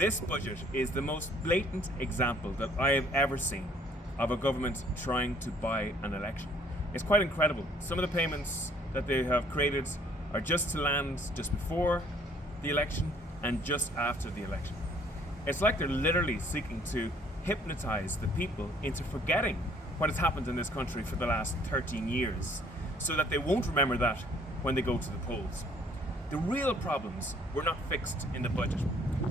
This budget is the most blatant example that I have ever seen of a government trying to buy an election. It's quite incredible. Some of the payments that they have created are just to land just before the election and just after the election. It's like they're literally seeking to hypnotize the people into forgetting what has happened in this country for the last 13 years so that they won't remember that when they go to the polls. The real problems were not fixed in the budget.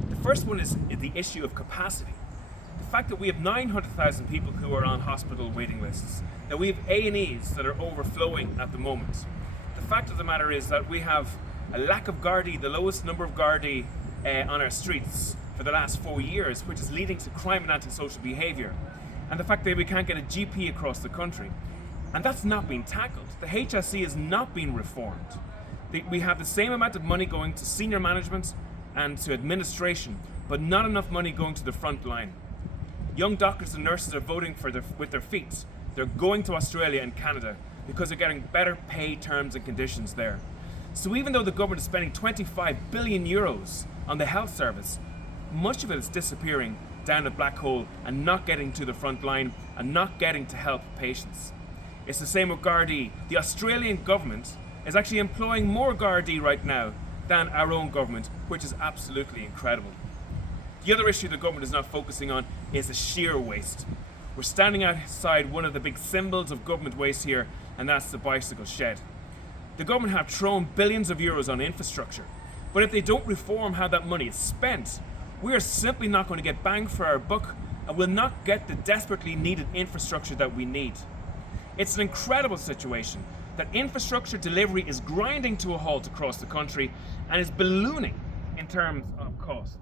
The first one is the issue of capacity. The fact that we have 900,000 people who are on hospital waiting lists, that we have A&Es that are overflowing at the moment. The fact of the matter is that we have a lack of Gardaí, the lowest number of Gardaí on our streets for the last 4 years, which is leading to crime and antisocial behaviour. And the fact that we can't get a GP across the country. And that's not being tackled. The HSE is not being reformed. We have the same amount of money going to senior management and to administration, but not enough money going to the front line. Young doctors and nurses are voting with their feet. They're going to Australia and Canada because they're getting better pay terms and conditions there. So even though the government is spending 25 billion euros on the health service, much of it is disappearing down a black hole and not getting to the front line and not getting to help patients. It's the same with Gardaí. The Australian government is actually employing more Gardaí right now than our own government, which is absolutely incredible. The other issue the government is not focusing on is the sheer waste. We're standing outside one of the big symbols of government waste here, and that's the bicycle shed. The government have thrown billions of euros on infrastructure, but if they don't reform how that money is spent, we are simply not going to get bang for our buck and will not get the desperately needed infrastructure that we need. It's an incredible situation that infrastructure delivery is grinding to a halt across the country and is ballooning in terms of costs.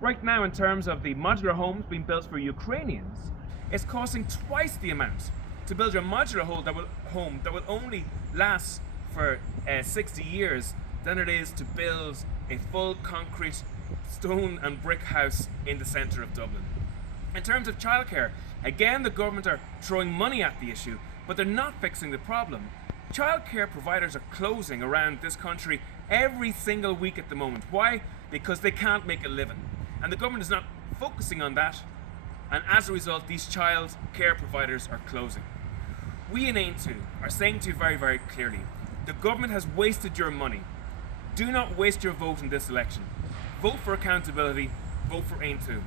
Right now, in terms of the modular homes being built for Ukrainians, it's costing twice the amount to build a modular home that will only last for 60 years than it is to build a full concrete stone and brick house in the centre of Dublin. In terms of childcare, again the government are throwing money at the issue, but they're not fixing the problem. Childcare providers are closing around this country every single week at the moment. Why? Because they can't make a living. And the government is not focusing on that. And as a result, these child care providers are closing. We in Aontú are saying to you very, very clearly, the government has wasted your money. Do not waste your vote in this election. Vote for accountability. Vote for Aontú.